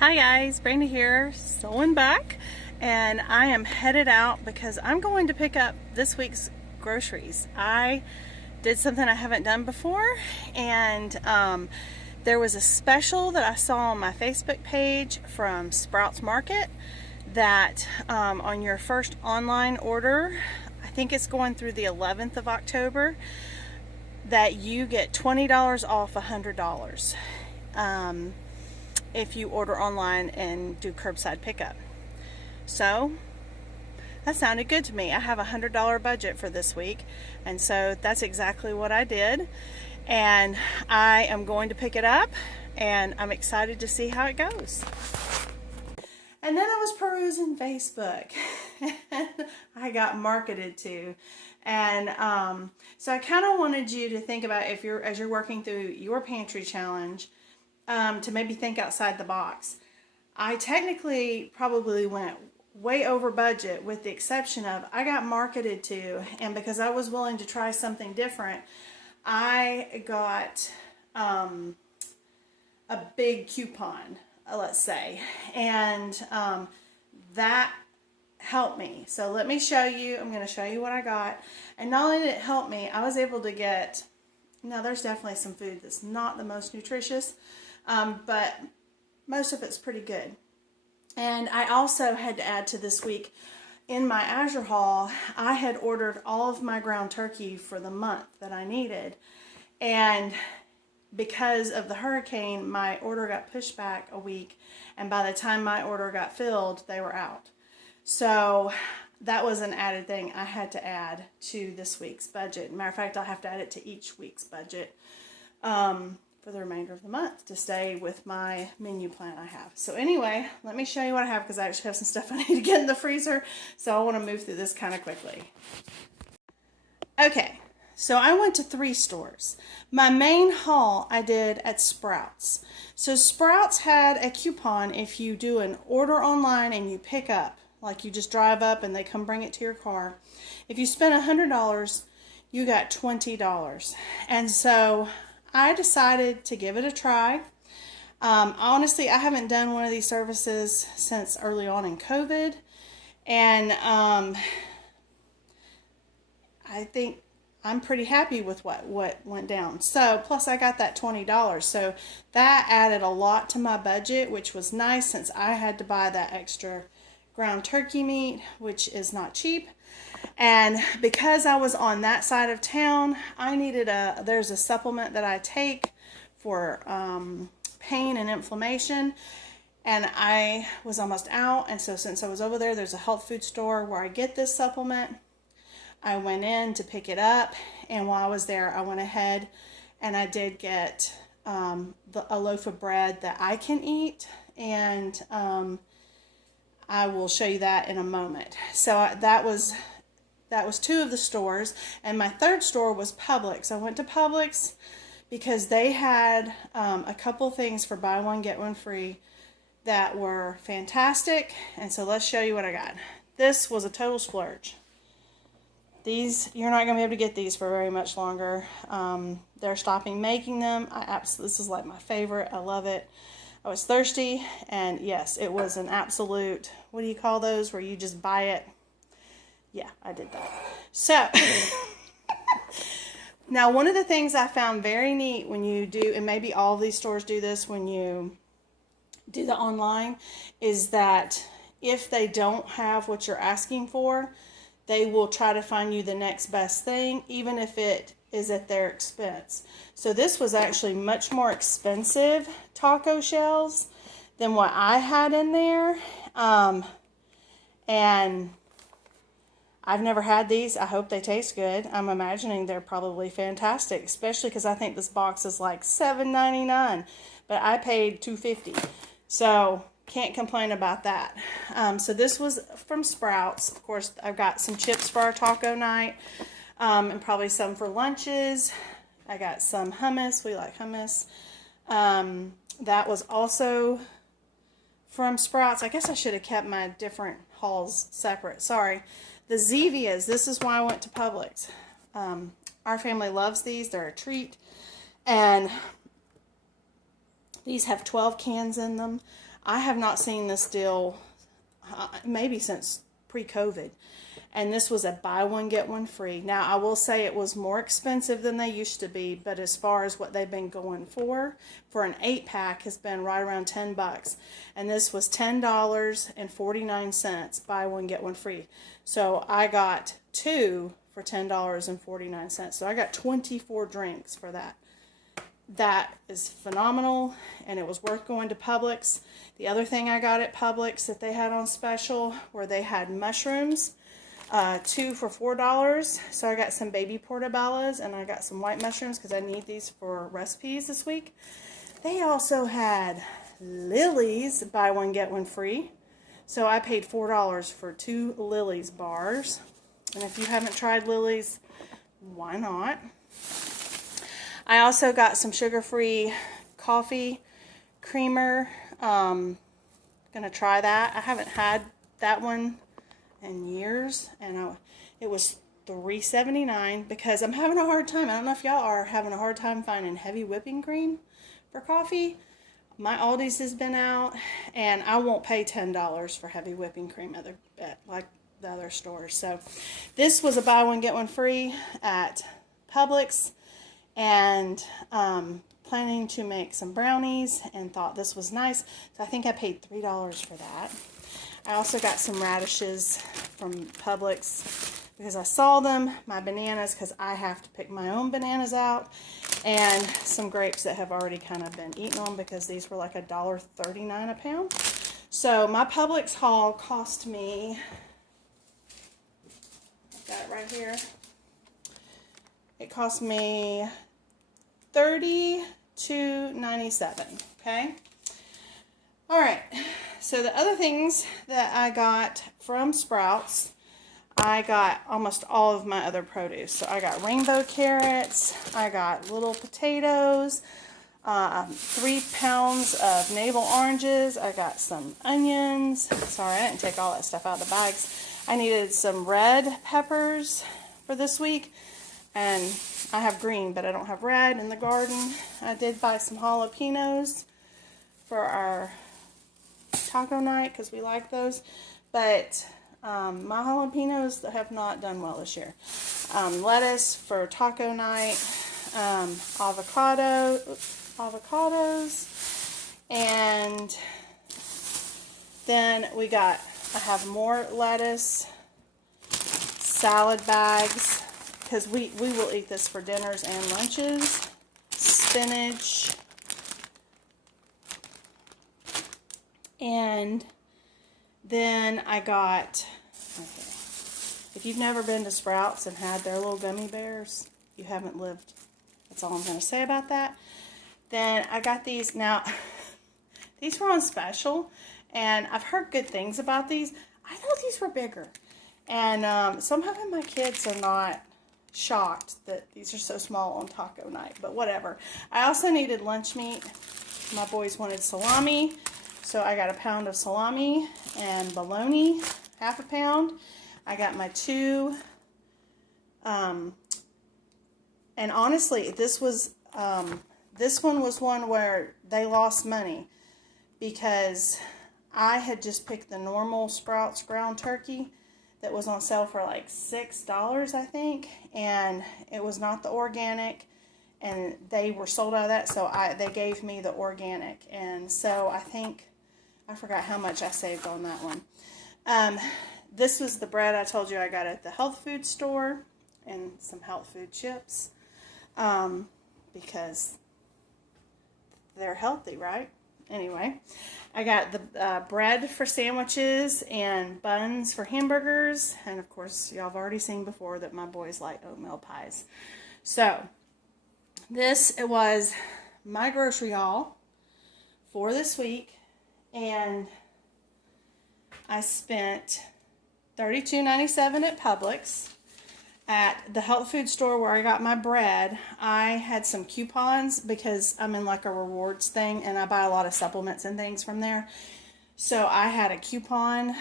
Hi guys, Brenda here, Sowing back, and I am headed out because I'm going to pick up this week's groceries. I did something I haven't done before, and there was a special that I saw on my Facebook page from Sprouts Market that on your first online order, I think it's going through the 11th of October, that you get $20 off $100. If you order online and do curbside pickup. So that sounded good to me. I have a $100 budget for this week, and so that's exactly what I did, and I am going to pick it up, and I'm excited to see how it goes. And then I was perusing Facebook and I got marketed to, and so I kind of wanted you to think about, if you're as you're working through your pantry challenge, to maybe think outside the box. I technically probably went way over budget, with the exception of I got marketed to, and because I was willing to try something different, I got a big coupon, let's say, and that helped me. So let me show you. I'm going to show you what I got, and not only did it help me, I was able to get. Now, there's definitely some food that's not the most nutritious, but most of it's pretty good. And I also had to add to this week, in my Azure haul, I had ordered all of my ground turkey for the month that I needed. And because of the hurricane, my order got pushed back a week. And by the time my order got filled, they were out. So that was an added thing I had to add to this week's budget. Matter of fact, I'll have to add it to each week's budget for the remainder of the month to stay with my menu plan I have. So anyway, let me show you what I have, because I actually have some stuff I need to get in the freezer. So I want to move through this kind of quickly. Okay, so I went to 3 stores. My main haul I did at Sprouts. So Sprouts had a coupon if you do an order online and you pick up. Like, you just drive up and they come bring it to your car. If you spend $100, you got $20. And so I decided to give it a try. Honestly, I haven't done one of these services since early on in COVID. And I think I'm pretty happy with what went down. So, plus I got that $20. So that added a lot to my budget, which was nice, since I had to buy that extra ground turkey meat, which is not cheap. And because I was on that side of town, I needed there's a supplement that I take for pain and inflammation, and I was almost out. And so since I was over there, there's a health food store where I get this supplement. I went in to pick it up, and while I was there, I went ahead and I did get a loaf of bread that I can eat, and I will show you that in a moment. So that was 2 of the stores, and my third store was Publix. I went to Publix because they had a couple things for buy one get one free that were fantastic, and so let's show you what I got. This was a total splurge. These, you're not going to be able to get these for very much longer. They're stopping making them. This is like my favorite. I love it. I was thirsty, and yes, it was an absolute, what do you call those, where you just buy it? Yeah, I did that. So, now one of the things I found very neat when you do, and maybe all of these stores do this when you do the online, is that if they don't have what you're asking for, they will try to find you the next best thing, even if it is at their expense. So this was actually much more expensive taco shells than what I had in there. And I've never had these. I hope they taste good. I'm imagining they're probably fantastic, especially because I think this box is like $7.99, but I paid $2.50. So can't complain about that. So this was from Sprouts. Of course, I've got some chips for our taco night, and probably some for lunches. I got some hummus. We like hummus. That was also from Sprouts. I guess I should have kept my different hauls separate. Sorry. The Zevias. This is why I went to Publix. Our family loves these. They're a treat. And These have 12 cans in them. I have not seen this deal maybe since pre-COVID. And this was a buy one, get one free. Now, I will say it was more expensive than they used to be, but as far as what they've been going for an 8-pack has been right around $10. And this was $10.49, buy one, get one free. So I got 2 for $10.49. So I got 24 drinks for that. That is phenomenal, and it was worth going to Publix. The other thing I got at Publix that they had on special were they had mushrooms. 2 for $4. So I got some baby portobellos and I got some white mushrooms because I need these for recipes this week. They also had Lily's buy one get one free. So I paid $4 for 2 Lily's bars. And if you haven't tried Lily's, why not? I also got some sugar-free coffee creamer. Gonna try that. I haven't had that one in years, and it was $3.79 because I'm having a hard time. I don't know if y'all are having a hard time finding heavy whipping cream for coffee. My Aldi's has been out, and I won't pay $10 for heavy whipping cream at like the other stores. So this was a buy one get one free at Publix, and planning to make some brownies and thought this was nice. So I think I paid $3 for that. I also got some radishes from Publix because I saw them, my bananas because I have to pick my own bananas out, and some grapes that have already kind of been eaten on because these were like $1.39 a pound. So my Publix haul cost me, I've got it right here, it cost me $32.97, okay? All right, so the other things that I got from Sprouts, I got almost all of my other produce. So I got rainbow carrots, I got little potatoes, 3 pounds of navel oranges, I got some onions. Sorry, I didn't take all that stuff out of the bags. I needed some red peppers for this week, and I have green, but I don't have red in the garden. I did buy some jalapenos for our taco night because we like those, but my jalapenos have not done well this year. Lettuce for taco night, avocados, and then I have more lettuce, salad bags, because we will eat this for dinners and lunches, spinach, and then I got, okay, if you've never been to Sprouts and had their little gummy bears, you haven't lived. That's all I'm going to say about that. Then I got these. Now, these were on special, and I've heard good things about these. I thought these were bigger. And somehow my kids are not shocked that these are so small on taco night, but whatever. I also needed lunch meat. My boys wanted salami. So I got a pound of salami and bologna, half a pound. I got my 2, and honestly, this one was one where they lost money because I had just picked the normal Sprouts ground turkey that was on sale for like $6, I think, and it was not the organic, and they were sold out of that, so they gave me the organic, and so I think, I forgot how much I saved on that one. This was the bread I told you I got at the health food store, and some health food chips, because they're healthy, right? Anyway, I got the bread for sandwiches and buns for hamburgers, and of course, y'all have already seen before that my boys like oatmeal pies. So, this was my grocery haul for this week. And I spent $32.97 at Publix. At the health food store where I got my bread, I had some coupons because I'm in like a rewards thing and I buy a lot of supplements and things from there. So I had a coupon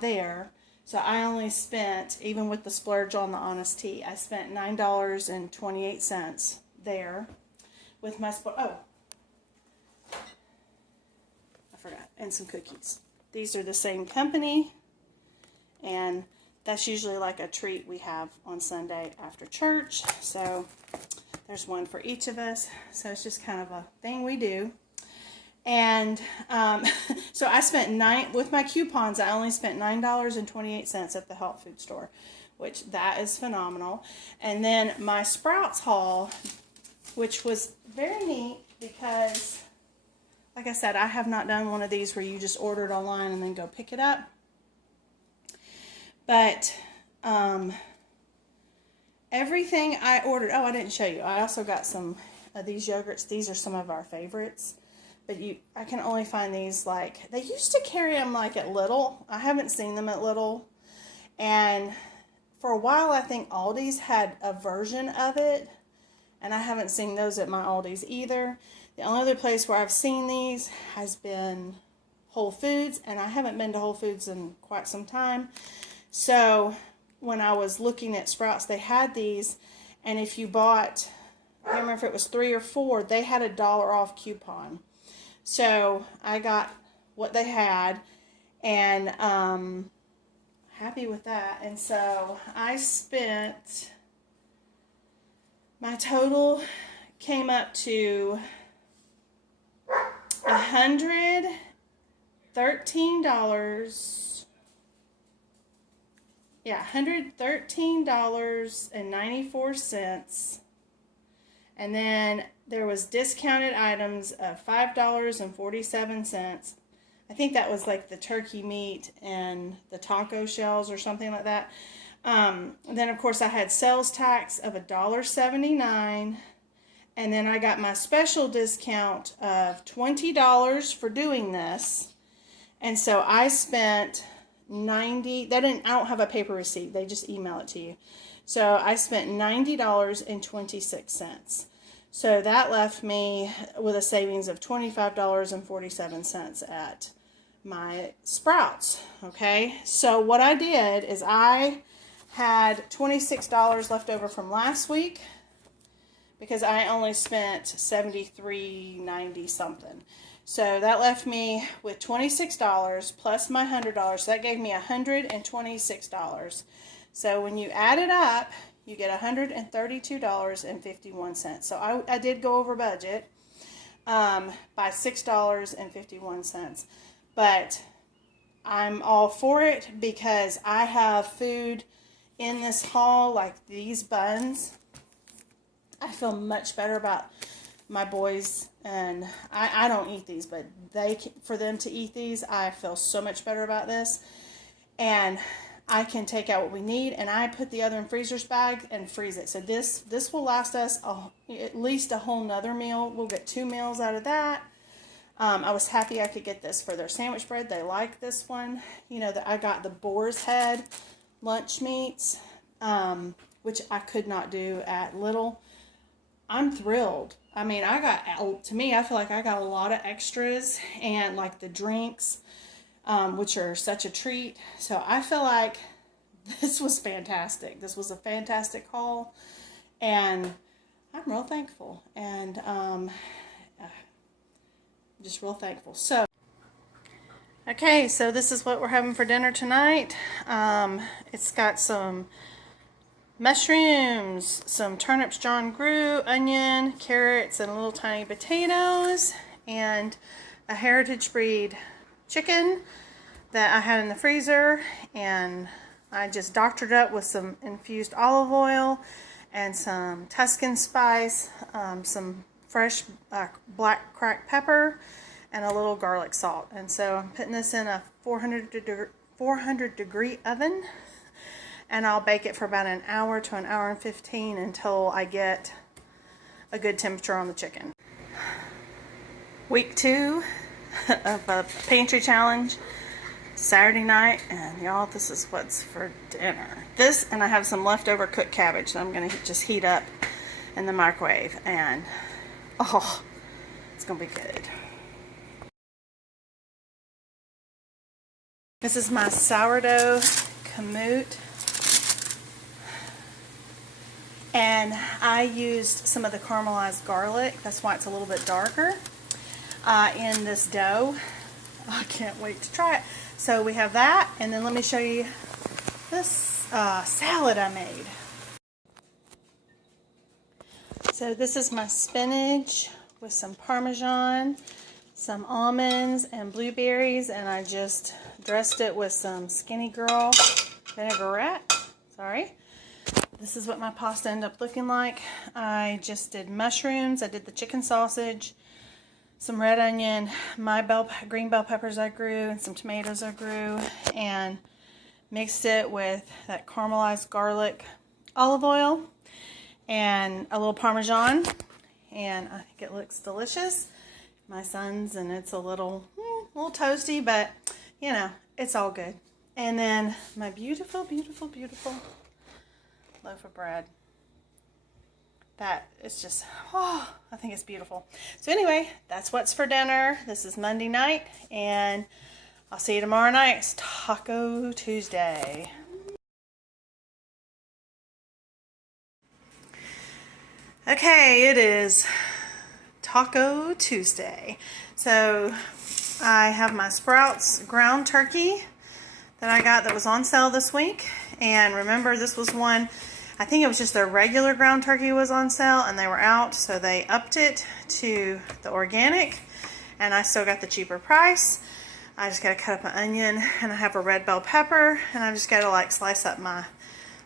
there. So I only spent, even with the splurge on the Honest Tea, I spent $9.28 there with my and some cookies. These are the same company, and that's usually like a treat we have on Sunday after church. So there's one for each of us. So it's just kind of a thing we do. And so I spent with my coupons, I only spent $9.28 at the health food store, which that is phenomenal. And then my Sprouts haul, which was very neat because, like I said, I have not done one of these where you just order it online and then go pick it up. But everything I ordered, oh, I didn't show you. I also got some of these yogurts. These are some of our favorites. But I can only find these, like, they used to carry them like at Lidl. I haven't seen them at Lidl. And for a while, I think Aldi's had a version of it. And I haven't seen those at my Aldi's either. The only other place where I've seen these has been Whole Foods. And I haven't been to Whole Foods in quite some time. So when I was looking at Sprouts, they had these, and if you bought, I can't remember if it was 3 or 4, they had a $1 off coupon. So I got what they had, and happy with that. And so I spent, my total came up to $113. Yeah, $113.94. And then there was discounted items of $5.47. I think that was like the turkey meat and the taco shells or something like that. Then, of course, I had sales tax of $1.79. And then I got my special discount of $20 for doing this. And so I spent I don't have a paper receipt. They just email it to you. So I spent $90.26. So that left me with a savings of $25.47 at my Sprouts. Okay. So what I did is I had $26 left over from last week because I only spent $73.90 something. So that left me with $26 plus my $100. So that gave me $126. So when you add it up, you get $132.51. So I did go over budget by $6.51. But I'm all for it because I have food in this haul, like these buns. I feel much better about my boys, and I don't eat these, but for them to eat these, I feel so much better about this. And I can take out what we need, and I put the other in freezer's bag and freeze it. So this will last us at least a whole nother meal. We'll get 2 meals out of that. I was happy I could get this for their sandwich bread. They like this one. You know, that I got the boar's head lunch meats, which I could not do at Lidl. I'm thrilled. I mean, to me, I feel like I got a lot of extras, and like the drinks, which are such a treat. So I feel like this was fantastic. This was a fantastic haul, and I'm real thankful, and just real thankful. So, okay, so this is what we're having for dinner tonight. It's got some mushrooms, some turnips John grew, onion, carrots, and little tiny potatoes, and a heritage breed chicken that I had in the freezer, and I just doctored up with some infused olive oil and some Tuscan spice, some fresh black cracked pepper, and a little garlic salt. And so I'm putting this in a 400 degree oven, and I'll bake it for about an hour to an hour and 15 until I get a good temperature on the chicken. Week 2 of a pantry challenge, Saturday night, and y'all, this is what's for dinner. This, and I have some leftover cooked cabbage that I'm going to just heat up in the microwave, and oh, it's going to be good. This is my sourdough kamut, and I used some of the caramelized garlic, that's why it's a little bit darker, in this dough. I can't wait to try it. So we have that, and then let me show you this salad I made. So this is my spinach with some Parmesan, some almonds and blueberries, and I just dressed it with some Skinny Girl vinaigrette. Sorry. This is what my pasta ended up looking like. I just did mushrooms. I did the chicken sausage, some red onion, my green bell peppers I grew, and some tomatoes I grew, and mixed it with that caramelized garlic olive oil and a little Parmesan, and I think it looks delicious. My son's, and it's a little toasty, but you know, it's all good. And then my beautiful, beautiful, beautiful loaf of bread. That is just, oh, I think it's beautiful. So anyway, that's what's for dinner. This is Monday night, and I'll see you tomorrow night. It's Taco Tuesday. Okay, it is Taco Tuesday. So I have my Sprouts ground turkey that I got that was on sale this week. And remember, this was one, I think it was just their regular ground turkey was on sale and they were out, so they upped it to the organic, and I still got the cheaper price. I just gotta cut up an onion, and I have a red bell pepper, and I just gotta like slice up my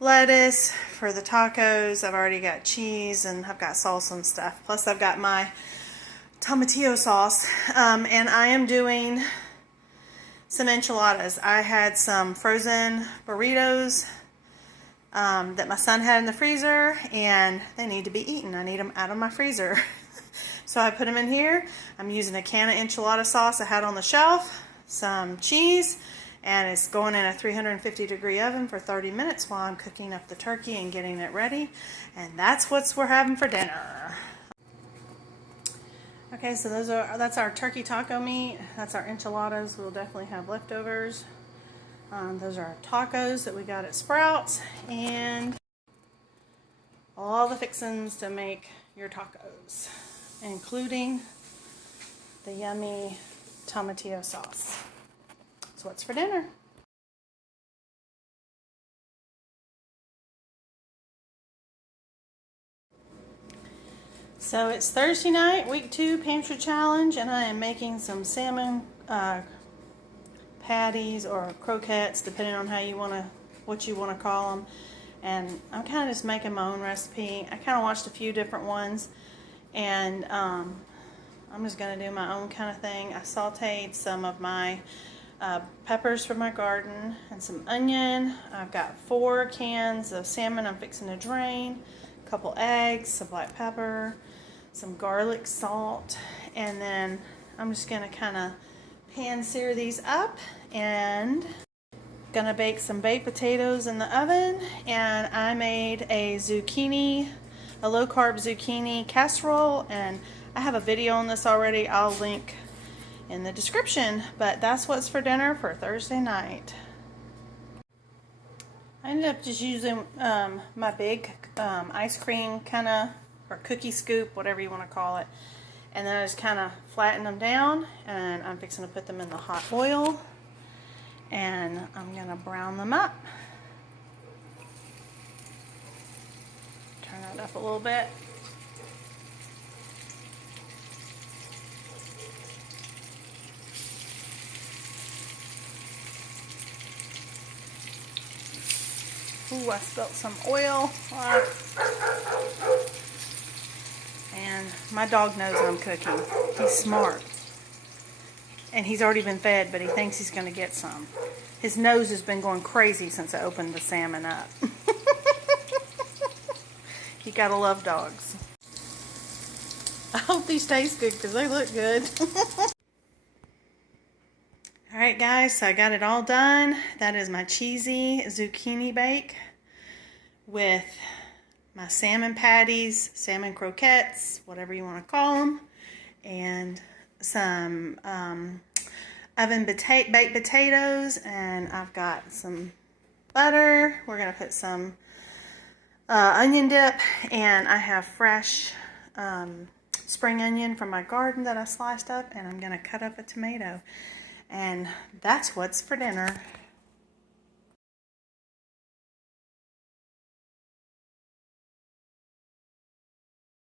lettuce for the tacos. I've already got cheese, and I've got salsa and stuff. Plus I've got my tomatillo sauce, and I am doing some enchiladas. I had some frozen burritos that my son had in the freezer, and they need to be eaten. I need them out of my freezer. So I put them in here. I'm using a can of enchilada sauce I had on the shelf, some cheese, and it's going in a 350-degree oven for 30 minutes while I'm cooking up the turkey and getting it ready. And that's what we're having for dinner. Okay, so that's our turkey taco meat. That's our enchiladas. We'll definitely have leftovers. Those are our tacos that we got at Sprouts, and all the fixings to make your tacos, including the yummy tomatillo sauce. So what's for dinner? So it's Thursday night, week 2 pantry challenge, and I am making some salmon patties or croquettes, depending on what you want to call them. And I'm kind of just making my own recipe. I kind of watched a few different ones, and I'm just going to do my own kind of thing. I sauteed some of my peppers from my garden and some onion. I've got 4 cans of salmon I'm fixing to drain, a couple eggs, some black pepper, some garlic salt, and then I'm just going to kind of pan sear these up, and gonna bake some baked potatoes in the oven. And I made a low carb zucchini casserole, and I have a video on this already. I'll link in the description, but that's what's for dinner for Thursday night. I ended up just using my big ice cream or cookie scoop, whatever you want to call it, and then I just kind of flatten them down, and I'm fixing to put them in the hot oil, and I'm gonna brown them up. Turn it up a little bit. Ooh, I spilled some oil. And my dog knows I'm cooking. He's smart. And he's already been fed, but he thinks he's going to get some. His nose has been going crazy since I opened the salmon up. You gotta love dogs. I hope these taste good because they look good. Alright guys, so I got it all done. That is my cheesy zucchini bake with my salmon patties, salmon croquettes, whatever you want to call them, and some oven baked potatoes, and I've got some butter. We're going to put some onion dip, and I have fresh spring onion from my garden that I sliced up, and I'm going to cut up a tomato. And that's what's for dinner.